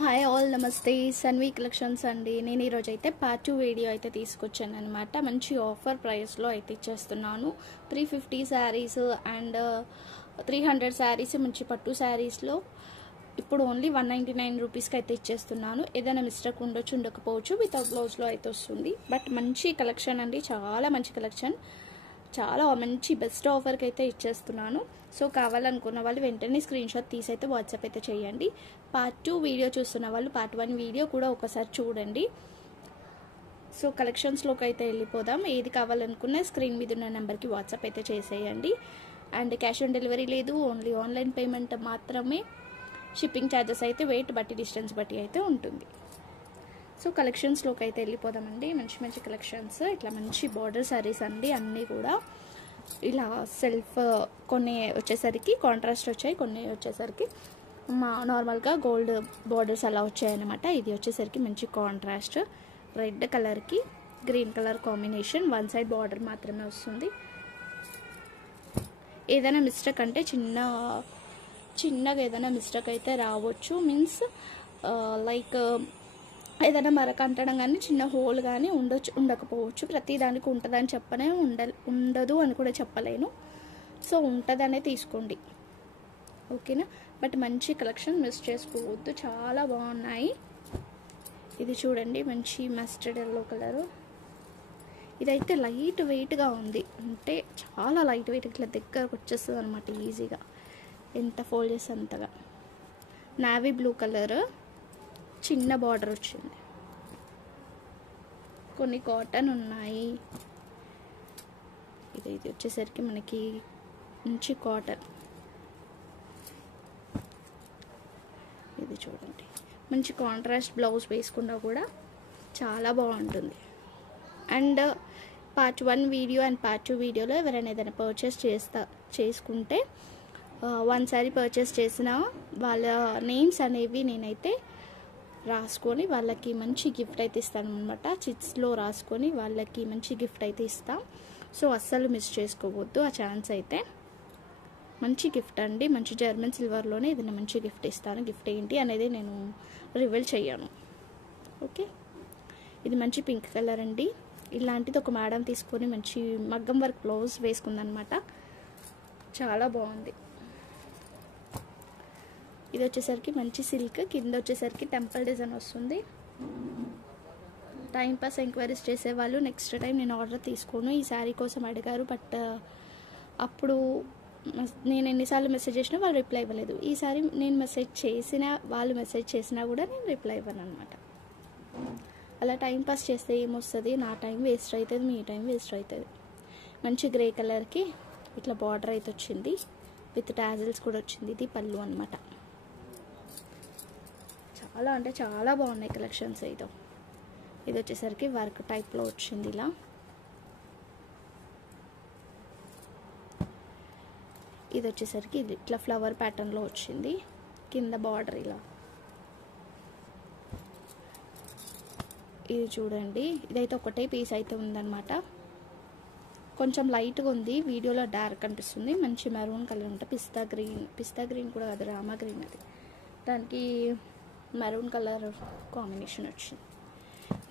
Hi all, నమస్తే. Sanvi collections అండి. నేను ఈరోజు అయితే పార్ట్ 2 వీడియో అయితే తీసుకొచ్చాను అనమాట. మంచి ఆఫర్ ప్రైస్లో అయితే ఇచ్చేస్తున్నాను. 350 శారీస్ అండ్ 300 శారీస్, మంచి పట్టు శారీస్లో ఇప్పుడు ఓన్లీ 199 రూపీస్కి అయితే ఇచ్చేస్తున్నాను. ఏదైనా మిస్టేక్ ఉండొచ్చు, ఉండకపోవచ్చు. వితౌట్ బ్లౌజ్లో అయితే వస్తుంది. బట్ మంచి కలెక్షన్ అండి, చాలా మంచి కలెక్షన్, చాలా మంచి బెస్ట్ ఆఫర్కి అయితే ఇచ్చేస్తున్నాను. సో కావాలనుకున్న వాళ్ళు వెంటనే స్క్రీన్ షాట్ తీసి అయితే వాట్సాప్ అయితే చేయండి. పార్ట్ 2 వీడియో చూస్తున్న వాళ్ళు పార్ట్ 1 వీడియో కూడా ఒకసారి చూడండి. సో కలెక్షన్స్లోకి అయితే వెళ్ళిపోదాం. ఏది కావాలనుకున్నా స్క్రీన్ మీద ఉన్న నెంబర్కి వాట్సాప్ అయితే చేసేయండి. అండ్ క్యాష్ ఆన్ డెలివరీ లేదు, ఓన్లీ ఆన్లైన్ పేమెంట్ మాత్రమే. షిప్పింగ్ ఛార్జెస్ అయితే వెయిట్ బట్టి, డిస్టెన్స్ బట్టి అయితే ఉంటుంది. సో కలెక్షన్స్లోకి అయితే వెళ్ళిపోదామండి. మంచి మంచి కలెక్షన్స్, ఇట్లా మంచి బార్డర్ శారీస్ అండి. అన్నీ కూడా ఇలా సెల్ఫ్, కొన్ని వచ్చేసరికి కాంట్రాస్ట్ వచ్చాయి, కొన్ని వచ్చేసరికి నార్మల్గా గోల్డ్ బార్డర్స్ అలా వచ్చాయన్నమాట. ఇది వచ్చేసరికి మంచి కాంట్రాస్ట్, రెడ్ కలర్కి green colour combination. One side border మాత్రమే వస్తుంది. ఏదైనా మిస్టేక్ అంటే చిన్నగా ఏదైనా మిస్టేక్ అయితే రావచ్చు. మీన్స్ లైక్ ఏదైనా మరక అంటడం కానీ, చిన్న హోల్ కానీ ఉండకపోవచ్చు. ప్రతి దానికి ఉంటుందని చెప్పనే ఉండదు అని కూడా చెప్పలేను. సో ఉంటుందనే తీసుకోండి, ఓకేనా. బట్ మంచి కలెక్షన్, మిస్ చేసుకోవద్దు, చాలా బాగున్నాయి. ఇది చూడండి, మంచి మస్టర్డ్ ఎల్లో కలరు. ఇదైతే లైట్ వెయిట్గా ఉంది, అంటే చాలా లైట్ వెయిట్, ఇట్లా దగ్గరకు వచ్చేస్తుంది అనమాట ఈజీగా. ఎంత ఫోల్డ్ చేస్తే అంతగా. నావీ బ్లూ కలర్, చిన్న బార్డర్ వచ్చింది. కొన్ని కాటన్ ఉన్నాయి. ఇది వచ్చేసరికి మనకి మంచి కాటన్. ఇది చూడండి, మంచి కాంట్రాస్ట్ బ్లౌజ్ వేసుకున్నా కూడా చాలా బాగుంటుంది. And part 1 video and part 2 వీడియోలో ఎవరైనా ఏదైనా పర్చేస్ చేసుకుంటే వన్ సారీ పర్చేస్ చేసిన వాళ్ళ నేమ్స్ అనేవి నేనైతే రాసుకొని వాళ్ళకి మంచి గిఫ్ట్ అయితే ఇస్తాను అనమాట. చిట్స్లో రాసుకొని వాళ్ళకి మంచి గిఫ్ట్ అయితే ఇస్తాం. సో అస్సలు మిస్ చేసుకోవద్దు ఆ ఛాన్స్ అయితే. మంచి గిఫ్ట్ అండి, మంచి జర్మన్ సిల్వర్లోనే ఏదైనా మంచి గిఫ్ట్ ఇస్తాను. గిఫ్ట్ ఏంటి అనేది నేను రివీల్ చేయను, ఓకే. ఇది మంచి పింక్ కలర్ అండి. ఇలాంటిది ఒక మేడం తీసుకొని మంచి మగ్గం వర్క్ బ్లౌజ్ వేసుకుందనమాట, చాలా బాగుంది. ఇది వచ్చేసరికి మంచి సిల్క్, కింద వచ్చేసరికి టెంపుల్ డిజైన్ వస్తుంది. టైంపాస్ ఎంక్వైరీస్ చేసేవాళ్ళు నెక్స్ట్ టైం నేను ఆర్డర్ తీసుకోను. ఈ శారీ కోసం అడిగారు, బట్ అప్పుడు నేను ఎన్నిసార్లు మెసేజ్ చేసినా వాళ్ళు రిప్లై ఇవ్వలేదు. ఈసారి నేను మెసేజ్ చేసినా, వాళ్ళు మెసేజ్ చేసినా కూడా నేను రిప్లై ఇవ్వను అనమాట. అలా టైంపాస్ చేస్తే ఏమొస్తుంది, నా టైం వేస్ట్ అవుతుంది, మీ టైం వేస్ట్ అవుతుంది. మంచి గ్రే కలర్కి ఇట్లా బార్డర్ అయితే వచ్చింది, విత్ టాజిల్స్ కూడా వచ్చింది. ఇది పళ్ళు అనమాట. చాలా అంటే చాలా బాగున్నాయి కలెక్షన్స్. ఇది వచ్చేసరికి వర్క్ టైప్లో వచ్చింది ఇలా. ఇది వచ్చేసరికి ఇది ఇట్లా ఫ్లవర్ ప్యాటర్న్లో వచ్చింది, కింద బార్డర్ ఇలా. ఇది చూడండి, ఇదైతే ఒకటే పీస్ అయితే ఉందన్నమాట. కొంచెం లైట్గా ఉంది, వీడియోలో డార్క్ అనిపిస్తుంది. మంచి మెరూన్ కలర్ ఉంటుంది, పిస్తా గ్రీన్ కూడా కాదు, రామా గ్రీన్. అది దానికి మెరూన్ కలర్ కాంబినేషన్ వచ్చింది.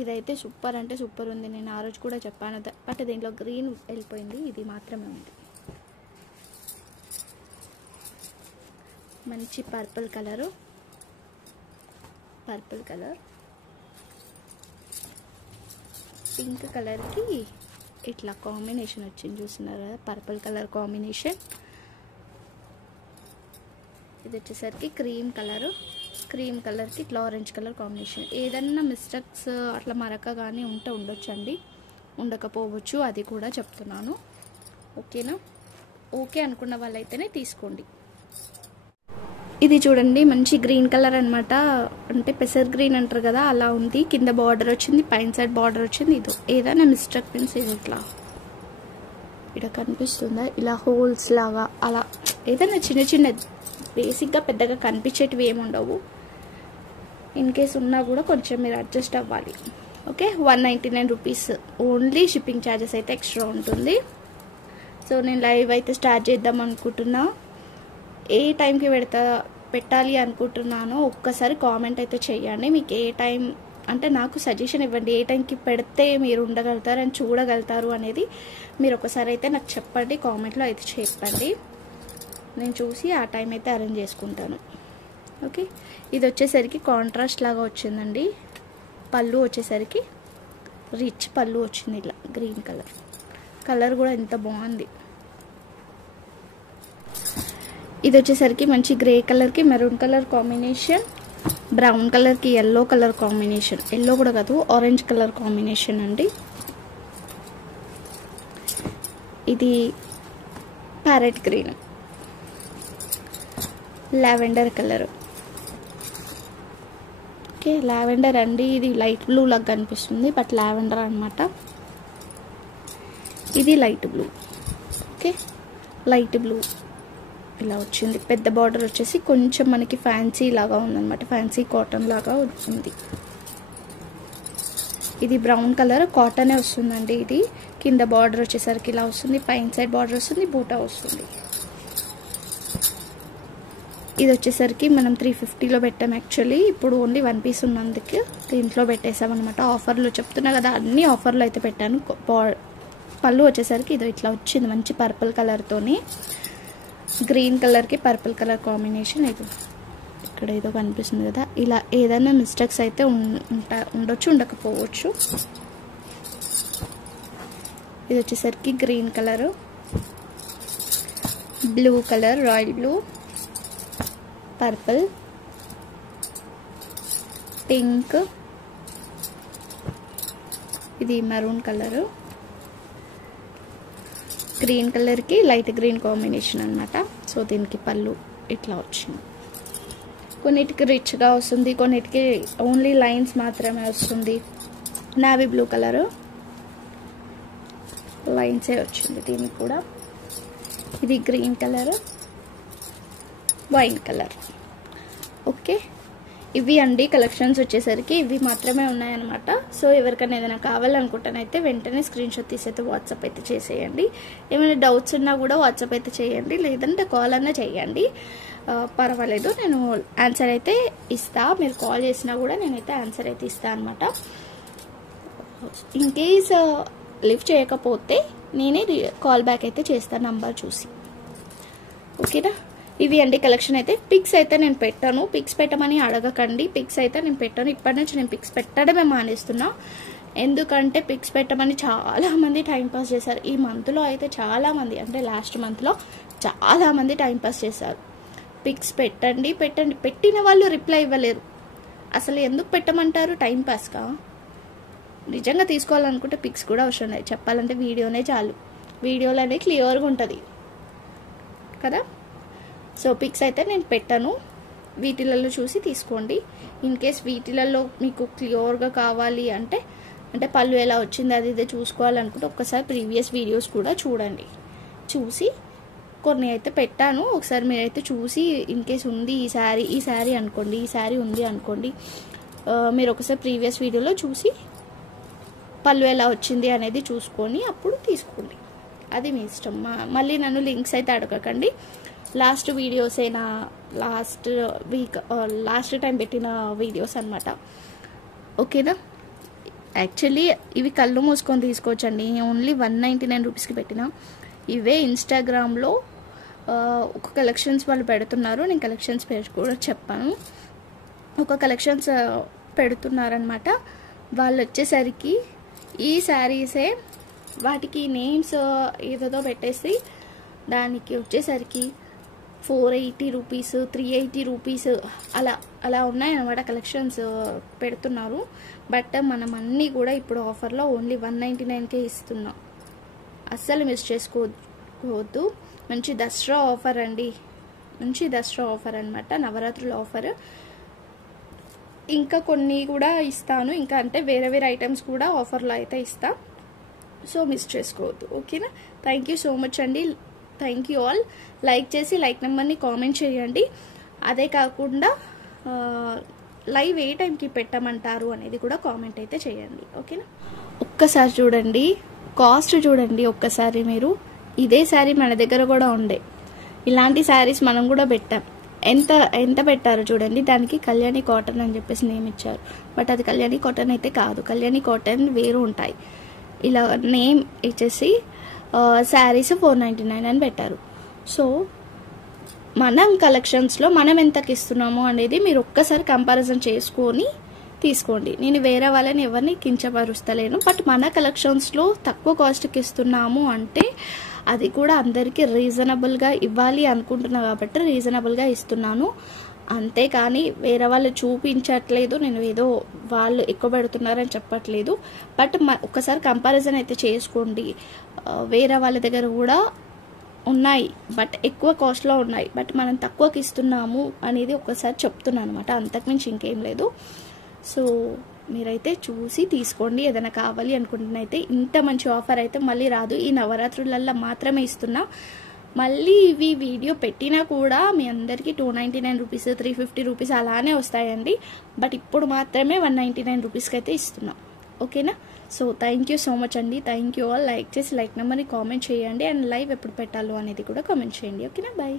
ఇదైతే సూపర్ అంటే సూపర్ ఉంది. నేను ఆ రోజు కూడా చెప్పాను, బట్ దీంట్లో గ్రీన్ వెళ్ళిపోయింది, ఇది మాత్రమే ఉంది. మంచి పర్పుల్ కలర్, పింక్ కలర్కి ఇట్లా కాంబినేషన్ వచ్చింది, చూస్తున్నారు కదా, పర్పుల్ కలర్ కాంబినేషన్. ఇది వచ్చేసరికి క్రీమ్ కలర్కి ఇట్లా ఆరెంజ్ కలర్ కాంబినేషన్. ఏదన్నా మిస్టేక్స్ అట్లా మరక కానీ ఉండొచ్చండి, ఉండకపోవచ్చు, అది కూడా చెప్తున్నాను, ఓకేనా. ఓకే అనుకున్న వాళ్ళైతేనే తీసుకోండి. ఇది చూడండి, మంచి గ్రీన్ కలర్ అనమాట, అంటే పెసర్ గ్రీన్ అంటారు కదా, అలా ఉంది. కింద బార్డర్ వచ్చింది, పైన సైడ్ బార్డర్ వచ్చింది. ఇది ఏదైనా మిస్టేక్ మీన్స్ ఇది ఇట్లా ఇక్కడ కనిపిస్తుందా, ఇలా హోల్స్ లాగా అలా ఏదైనా చిన్న బేసిక్గా పెద్దగా కనిపించేటివి ఏముండవు. ఇన్ కేస్ ఉన్నా కూడా కొంచెం మీరు అడ్జస్ట్ అవ్వాలి, okay. 199 rupees only. Shipping charges అయితే ఎక్స్ట్రా ఉంటుంది. సో నేను లైవ్ అయితే స్టార్ట్ చేద్దాం అనుకుంటున్నా. ఏ టైంకి పెట్టాలి అనుకుంటున్నానో ఒక్కసారి కామెంట్ అయితే చేయండి. మీకు ఏ టైం అంటే నాకు సజెషన్ ఇవ్వండి, ఏ టైంకి పెడితే మీరు ఉండగలుగుతారు అని చూడగలుగుతారు అనేది మీరు ఒకసారి అయితే నాకు చెప్పండి, కామెంట్లో అయితే చెప్పండి. నేను చూసి ఆ టైం అయితే అరేంజ్ చేసుకుంటాను. ఓకే, ఇది వచ్చేసరికి కాంట్రాస్ట్ లాగా వచ్చిందండి. పళ్ళు వచ్చేసరికి రిచ్ పళ్ళు వచ్చింది, ఇట్లా గ్రీన్ కలర్ కూడా ఎంత బాగుంది. ఇది వచ్చేసరికి మంచి గ్రే కలర్కి మెరూన్ కలర్ కాంబినేషన్, బ్రౌన్ కలర్కి ఎల్లో కలర్ కాంబినేషన్, ఎల్లో కూడా కాదు ఆరెంజ్ కలర్ కాంబినేషన్ అండి. ఇది parrot green, lavender colour. Okay, lavender అండి. ఇది లైట్ బ్లూ లాగా కనిపిస్తుంది బట్ లావెండర్ అనమాట. ఇది light blue. Okay, light blue ఇలా వచ్చింది. పెద్ద బార్డర్ వచ్చేసి కొంచెం మనకి ఫ్యాన్సీ లాగా ఉందన్నమాట, ఫ్యాన్సీ కాటన్ లాగా ఉంది. ఇది బ్రౌన్ కలర్ కాటనే వస్తుందండి. ఇది కింద బార్డర్ వచ్చేసరికి ఇలా వస్తుంది, పైన సైడ్ బార్డర్ వస్తుంది, బూటా వస్తుంది. ఇది వచ్చేసరికి మనం 350లో పెట్టాం. యాక్చువల్లీ ఇప్పుడు ఓన్లీ 1 పీస్ ఉన్నందుకు దీంట్లో పెట్టేసాం అనమాట. ఆఫర్లో చెప్తున్నా కదా, అన్ని ఆఫర్లో అయితే పెట్టాను. పళ్ళు వచ్చేసరికి ఇది ఇట్లా వచ్చింది, మంచి పర్పుల్ కలర్తోని గ్రీన్ కలర్కి పర్పుల్ కలర్ కాంబినేషన్. ఇది ఇక్కడ ఏదో కనిపిస్తుంది కదా, ఇలా ఏదైనా మిస్టేక్స్ అయితే ఉండొచ్చు, ఉండకపోవచ్చు. ఇది వచ్చేసరికి green colour, blue colour, royal blue, purple, pink, ఇది మెరూన్ కలరు, గ్రీన్ కలర్కి లైట్ గ్రీన్ కాంబినేషన్ అనమాట. సో దీనికి పళ్ళు ఇట్లా వచ్చింది. కొన్నిటికి రిచ్గా వస్తుంది, కొన్నిటికి ఓన్లీ లైన్స్ మాత్రమే వస్తుంది. నావీ బ్లూ కలరు లైన్సే వచ్చింది దీనికి కూడా. ఇది green colour, wine colour. Okay, ఇవి అండి కలెక్షన్స్ వచ్చేసరికి ఇవి మాత్రమే ఉన్నాయన్నమాట. సో ఎవరికైనా ఏదైనా కావాలనుకుంటానైతే వెంటనే స్క్రీన్ షాట్ తీసి అయితే వాట్సాప్ అయితే చేసేయండి. ఏమైనా డౌట్స్ ఉన్నా కూడా వాట్సాప్ అయితే చేయండి, లేదంటే కాల్ అన్నా చేయండి, పర్వాలేదు. నేను ఆన్సర్ అయితే ఇస్తా. మీరు కాల్ చేసినా కూడా నేనైతే ఆన్సర్ అయితే ఇస్తాను అనమాట. ఇన్ కేస్ లిఫ్ట్ చేయకపోతే నేనే కాల్ బ్యాక్ అయితే చేస్తాను నంబర్ చూసి. ఓకేనా, ఇవి అండి కలెక్షన్ అయితే. పిక్స్ అయితే నేను పెట్టాను, పిక్స్ పెట్టమని అడగకండి. పిక్స్ అయితే నేను పెట్టాను, ఇప్పటి నుంచి నేను పిక్స్ పెట్టడమే మానేస్తున్నా. ఎందుకంటే పిక్స్ పెట్టమని చాలామంది టైంపాస్ చేశారు. ఈ మంత్లో అయితే చాలామంది, అంటే లాస్ట్ మంత్లో చాలామంది టైంపాస్ చేశారు. పిక్స్ పెట్టండి పెట్టండి, పెట్టిన వాళ్ళు రిప్లై ఇవ్వలేరు. అసలు ఎందుకు పెట్టమంటారు? టైంపాస్గా. నిజంగా తీసుకోవాలనుకుంటే పిక్స్ కూడా అవసరం లేదు, చెప్పాలంటే వీడియోనే చాలు. వీడియోలో అనేది క్లియర్గా ఉంటుంది కదా. సో పిక్స్ అయితే నేను పెట్టాను, వీటిలలో చూసి తీసుకోండి. ఇన్ కేస్ వీటిలలో మీకు క్లియర్గా కావాలి అంటే పళ్ళు ఎలా వచ్చింది అది ఇదే చూసుకోవాలనుకుంటే ఒక్కసారి ప్రీవియస్ వీడియోస్ కూడా చూడండి. చూసి కొన్ని అయితే పెట్టాను, ఒకసారి మీరైతే చూసి ఇన్ కేస్ ఉంది ఈ శారీ అనుకోండి, ఈ శారీ ఉంది అనుకోండి, మీరు ఒకసారి ప్రీవియస్ వీడియోలో చూసి పళ్ళు ఎలా వచ్చింది అనేది చూసుకొని అప్పుడు తీసుకోండి. అది మీ ఇష్టం. మళ్ళీ నన్ను లింక్స్ అయితే అడగకండి. లాస్ట్ వీడియోసేనా, లాస్ట్ వీక్ లాస్ట్ టైం పెట్టిన వీడియోస్ అనమాట. ఓకేనా. యాక్చువల్లీ ఇవి కళ్ళు మూసుకొని తీసుకోవచ్చండి. ఓన్లీ 199 రూపీస్కి పెట్టిన. ఇవే ఇన్స్టాగ్రామ్లో ఒక కలెక్షన్స్ వాళ్ళు పెడుతున్నారు, నేను కలెక్షన్స్ పేరు కూడా చెప్పాను. ఒక కలెక్షన్స్ పెడుతున్నారనమాట. వాళ్ళు వచ్చేసరికి ఈ శారీసే వాటికి నేమ్స్ ఏదో పెట్టేసి దానికి వచ్చేసరికి 480 రూపీస్, 380 రూపీస్ అలా ఉన్నాయన్నమాట కలెక్షన్స్ పెడుతున్నారు. బట్ మనం అన్నీ కూడా ఇప్పుడు ఆఫర్లో ఓన్లీ 199కే ఇస్తున్నాం. అస్సలు మిస్ చేసుకోవద్దు. మంచి దసరా ఆఫర్ అండి, మంచి దసరా ఆఫర్ అనమాట, నవరాత్రుల ఆఫర్. ఇంకా కొన్ని కూడా ఇస్తాను, ఇంకా అంటే వేరే వేరే ఐటమ్స్ కూడా ఆఫర్లో అయితే ఇస్తా. సో మిస్ చేసుకోవద్దు. ఓకేనా. థ్యాంక్ యూ సో మచ్ అండి. Thank you all. లైక్ చేసి లైక్ నెంబర్ని కామెంట్ చేయండి. అదే కాకుండా లైవ్ ఏ టైంకి పెట్టమంటారు అనేది కూడా కామెంట్ అయితే చేయండి. ఓకేనా. ఒక్కసారి చూడండి, కాస్ట్ చూడండి ఒక్కసారి మీరు. ఇదే శారీ మన దగ్గర కూడా ఉండే, ఇలాంటి శారీస్ మనం కూడా పెట్టాం. ఎంత ఎంత పెట్టారు చూడండి, దానికి కళ్యాణి కాటన్ అని చెప్పేసి నేమ్ ఇచ్చారు. బట్ అది కళ్యాణి కాటన్ అయితే కాదు, కళ్యాణి కాటన్ వేరు ఉంటాయి. ఇలా నేమ్ ఇచ్చేసి శారీస్ 499 అని పెట్టారు. సో మనం కలెక్షన్స్లో మనం ఎంతకి ఇస్తున్నాము అనేది మీరు ఒక్కసారి కంపారిజన్ చేసుకొని తీసుకోండి. నేను వేరే వాళ్ళని ఎవరిని కించపరుస్తలేను, బట్ మన కలెక్షన్స్లో తక్కువ కాస్ట్కి ఇస్తున్నాము అంటే అది కూడా అందరికీ రీజనబుల్గా ఇవ్వాలి అనుకుంటున్నా కాబట్టి రీజనబుల్గా ఇస్తున్నాను. అంతేకాని వేరే వాళ్ళు చూపించట్లేదు, నేను ఏదో వాళ్ళు ఎక్కువ పెడుతున్నారని చెప్పట్లేదు. బట్ ఒక్కసారి కంపారిజన్ అయితే చేసుకోండి. వేరే వాళ్ళ దగ్గర కూడా ఉన్నాయి, బట్ ఎక్కువ కాస్ట్లో ఉన్నాయి, బట్ మనం తక్కువకి ఇస్తున్నాము అనేది ఒకసారి చెప్తున్నాను అనమాట, అంతకుమించి ఇంకేం లేదు. సో మీరైతే చూసి తీసుకోండి. ఏదైనా కావాలి అనుకుంటున్నైతే ఇంత మంచి ఆఫర్ అయితే మళ్ళీ రాదు, ఈ నవరాత్రులల్లో మాత్రమే ఇస్తున్నా. మళ్ళీ ఇవి వీడియో పెట్టినా కూడా మీ అందరికీ 299 రూపీస్ 350 రూపీస్ అలానే వస్తాయండి. బట్ ఇప్పుడు మాత్రమే 199 రూపీస్కి అయితే ఇస్తున్నాం. ఓకేనా? So thank you so much అండి. Thank you all. లైక్ చేసి లైక్ నెంబర్ని కామెంట్ చేయండి, అండ్ లైవ్ ఎప్పుడు పెట్టాలో అనేది కూడా కామెంట్ చేయండి. ఓకేనా? బాయ్.